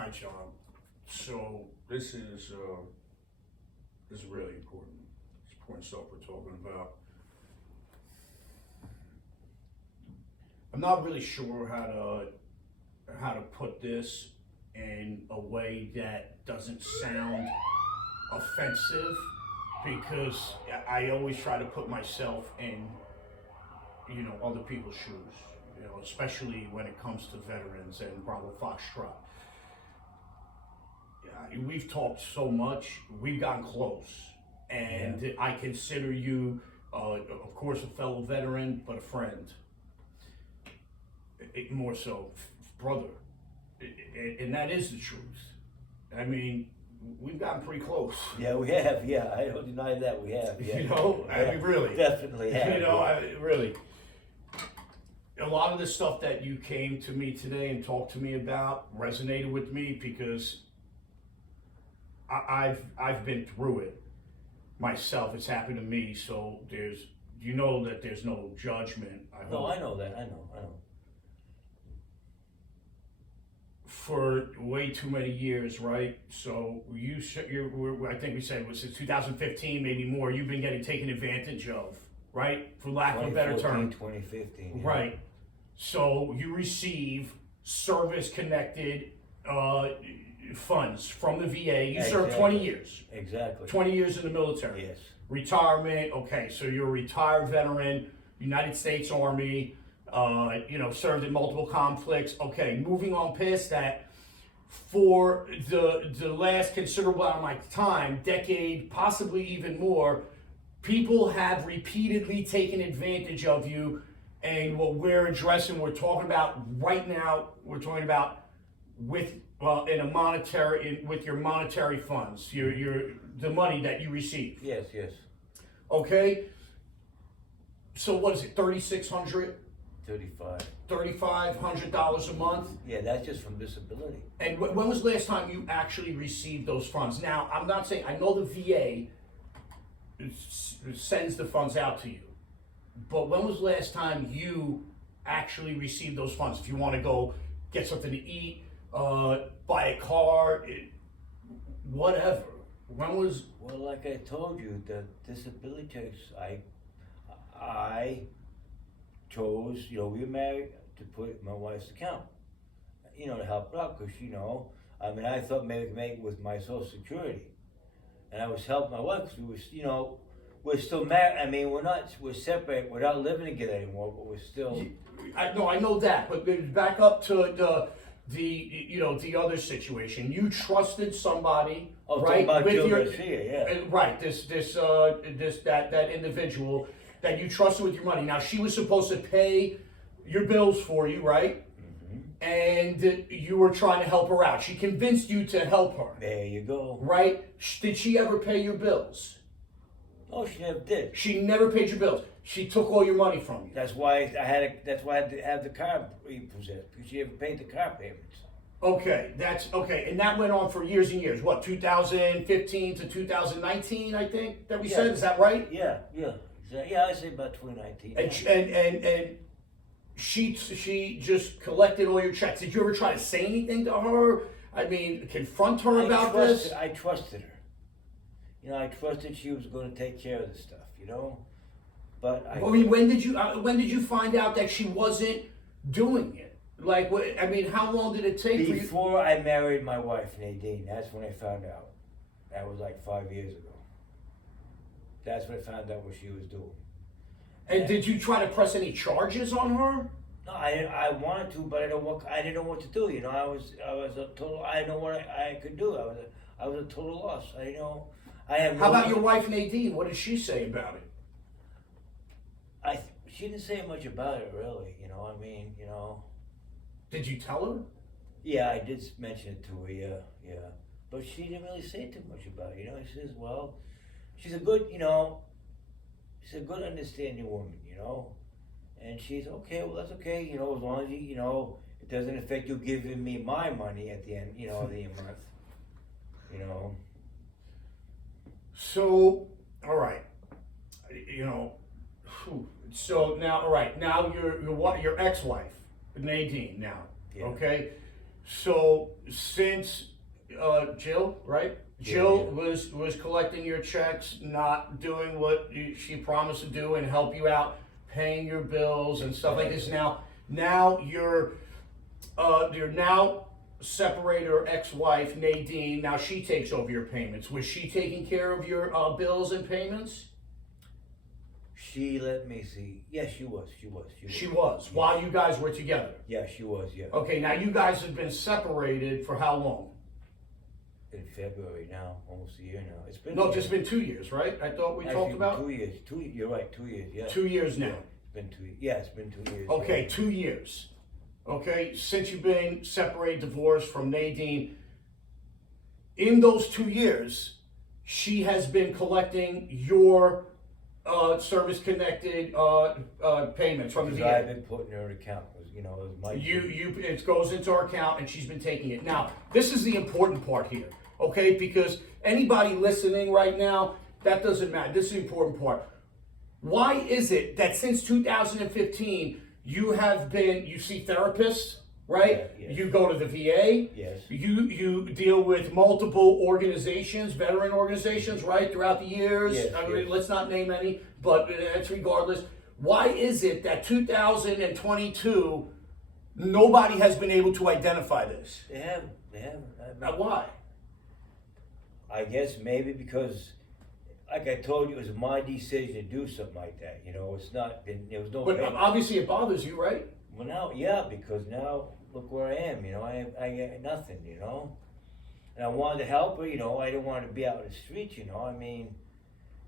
right, John. So this is really important. It's important stuff we're talking about. I'm not really sure how to put this in a way that doesn't sound offensive, because I always try to put myself in, other people's shoes. Especially when it comes to veterans and Bravo Foxtrot. We've talked so much, we've gotten close, and yeah. I consider you, of course, a fellow veteran, but a friend. More so, brother, and that is the truth. I mean, we've gotten pretty close. Yeah, we have. Yeah, I don't deny that we have. Yeah. I mean, really, definitely have. Really. A lot of the stuff that you came to me today and talked to me about resonated with me, because I've been through it myself. It's happened to me, so there's no judgment. I know that. I know. For way too many years, right? So I think we said it was since 2015, maybe more. You've been getting taken advantage of, right? For lack of a better term. 2015. Yeah. Right. So you receive service-connected funds from the VA. You served 20 years. Exactly. 20 years in the military. Yes. Retirement. Okay, so you're a retired veteran, United States Army. Served in multiple conflicts. Okay, moving on past that. For the last considerable amount of my time, decade, possibly even more, people have repeatedly taken advantage of you. And what we're talking about right now, we're talking about with with your monetary funds, the money that you receive. Yes. Okay. So what is it? $3,600. $3,500 a month. Yeah, that's just from disability. And when was the last time you actually received those funds? Now, I'm not saying, I know the VA sends the funds out to you, but when was the last time you actually received those funds? If you want to go get something to eat, buy a car, whatever. When was? Well, like I told you, the disability checks, I chose, we were married, to put in my wife's account, to help her out, because, I thought maybe I could make it with my Social Security. And I was helping my wife, because we was, we're still married. I mean, we're separate, we're not living together anymore, but we're still. I know that, but back up to the other situation. You trusted somebody, right? About with Jill Garcia, yeah. Right, that individual that you trusted with your money. Now, she was supposed to pay your bills for you, right? Mm-hmm. And you were trying to help her out. She convinced you to help her. There you go. Right? Did she ever pay your bills? No, she never did. She never paid your bills. She took all your money from you. That's why I had to have the car repossessed, because she never paid the car payments. Okay, that's okay. And that went on for years and years. What, 2015 to 2019, I think, that we said? Is that right? Yeah. Yeah, I say about 2019. And she just collected all your checks. Did you ever try to say anything to her? I mean, confront her about this? I trusted her. I trusted she was going to take care of the stuff, But when did you find out that she wasn't doing it? Like, how long did it take for you? Before I married my wife, Nadine, that's when I found out. That was like 5 years ago. That's when I found out what she was doing. And did you try to press any charges on her? No, I wanted to, but I didn't know what to do. I was a total. I didn't know what I could do. I was a total loss. How about your wife Nadine? What did she say about it? She didn't say much about it, really. Did you tell her? Yeah, I did mention it to her. Yeah. But she didn't really say too much about it. She says, well, she's a good, she's a good understanding woman, and she's okay. Well, that's okay, as long as it doesn't affect you giving me my money at the end, of the month, So, all right, so now, all right, now your ex-wife, Nadine, now, yeah. Okay, So since Jill, right? Jill Yeah. was collecting your checks, not doing what she promised to do and help you out, paying your bills and stuff like this. Now you're now separated, or ex-wife Nadine. Now she takes over your payments. Was she taking care of your bills and payments? She let me see. Yes, she was. She was while you guys were together. Yeah, she was. Yeah. Okay, now you guys have been separated for how long? In February now, almost a year now. It's been No, just been 2 years, right? I thought we talked about 2 years. You're right. 2 years. Yeah. 2 years now. It's been 2 years. Yeah, it's been 2 years. Okay, 2 years. Okay, since you've been separated, divorced from Nadine, in those 2 years, she has been collecting your service-connected payments from the Because I've VA. been putting her in account. It was my. It goes into her account, and she's been taking it. Now, this is the important part here, okay? Because anybody listening right now, that doesn't matter. This is the important part. Why is it that since 2015 you see therapists, right? Yeah, yes. You go to the VA. Yes. You deal with multiple organizations, veteran organizations, right, throughout the years. Yes, I mean, yes. let's not name any, but that's regardless. Why is it that 2022 nobody has been able to identify this? They haven't. Why? I guess maybe because, like I told you, it was my decision to do something like that. It's not. There was no. But payment. obviously it bothers you, right? Well, now, yeah, because now look where I am. I get nothing. And I wanted to help her. I didn't want to be out in the streets. I mean,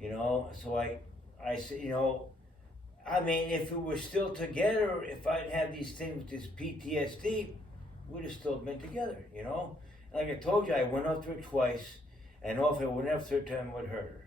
So I said, I mean, if we were still together, if I didn't have these things, this PTSD, we'd have still been together. Like I told you, I went after her twice, and if I went after her third time, I would hurt her.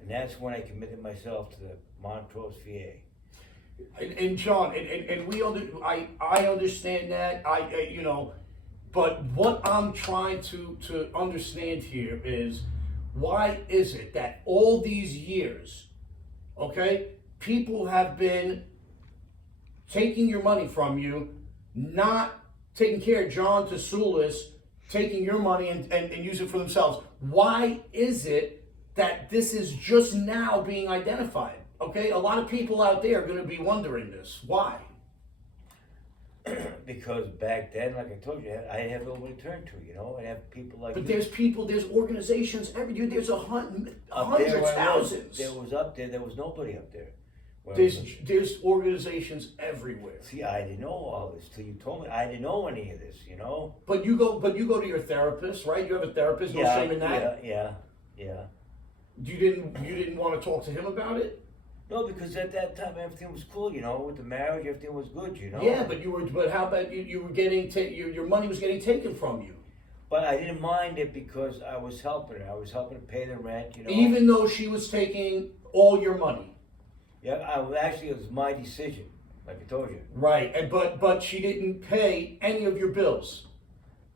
And that's when I committed myself to the Montrose VA. And John, and I understand that. But what I'm trying to understand here is, why is it that all these years, okay, people have been taking your money from you, not taking care of John Tasoulis, taking your money and use it for themselves? Why is it that this is just now being identified? Okay, a lot of people out there are going to be wondering this. Why? Because back then, like I told you, I have nobody to turn to, I have people like But you. there's organizations every year. There's Up there hundreds, where I was, thousands. there was nobody up there. Where I There's was. there's organizations everywhere. See, I didn't know all this till you told me. I didn't know any of this, But you go to your therapist, right? You have a therapist. No shame in that. Yeah. You didn't want to talk to him about it. No, because at that time everything was cool, with the marriage, everything was good, Yeah, but how about you were getting your money was getting taken from you, But I didn't mind it because I was helping her. I was helping her pay the rent, even though she was taking all your money. Yeah, actually, it was my decision, like I told you. Right, but she didn't pay any of your bills.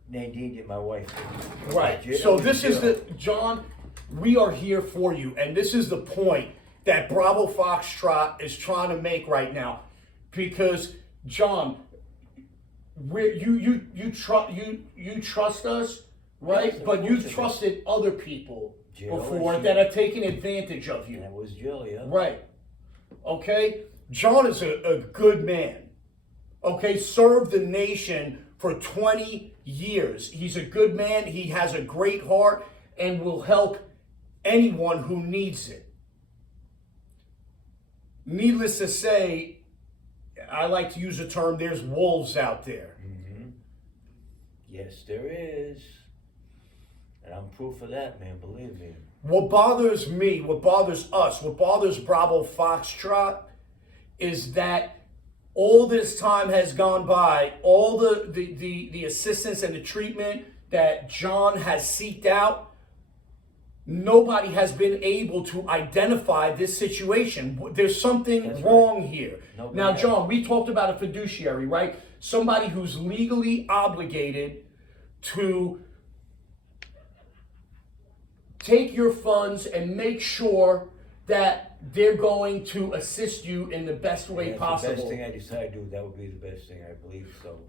Nadine did, my wife. Right. Jill- So this is Jill. John, we are here for you, and this is the point that Bravo Foxtrot is trying to make right now, because John, you trust us, right? Yes, But of you've course I do. trusted other people Jill, before and that have taken advantage of you. And it was Jill, yeah. Right. Okay? John is a good man. Okay? Served the nation for 20 years. He's a good man. He has a great heart and will help anyone who needs it. Needless to say, I like to use the term, there's wolves out there. Mm-hmm. Yes, there is. And I'm proof of that, man, believe me. What bothers me, what bothers us, what bothers Bravo Foxtrot is that all this time has gone by, all the assistance and the treatment that John has seeked out, nobody has been able to identify this situation. There's something That's wrong here. Nobody Now, has. John, we talked about a fiduciary, right? Somebody who's legally obligated to take your funds and make sure that they're going to assist you in the best way That's possible. the best thing I decided to do. That would be the best thing, I believe so.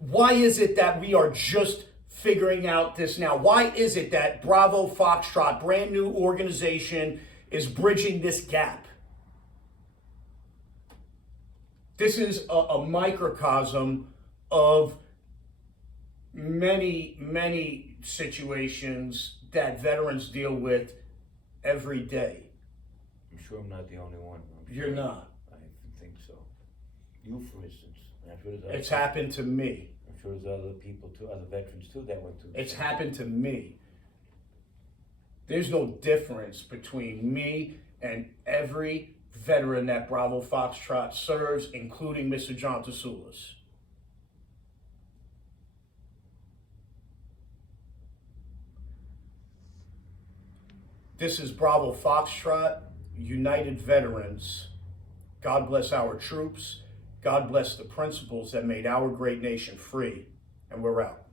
Why is it that we are just figuring out this now? Why is it that Bravo Foxtrot, brand new organization, is bridging this gap? This is a microcosm of many, many situations that veterans deal with every day. I'm sure I'm not the only one. You're not. I think so. You, for instance. I'm sure there's It's happened to me. I'm sure there's other people too, other veterans too, that went through. It's happened to me. There's no difference between me and every veteran that Bravo Foxtrot serves, including Mr. John Tasoulis. This is Bravo Foxtrot, United Veterans. God bless our troops. God bless the principles that made our great nation free. And we're out.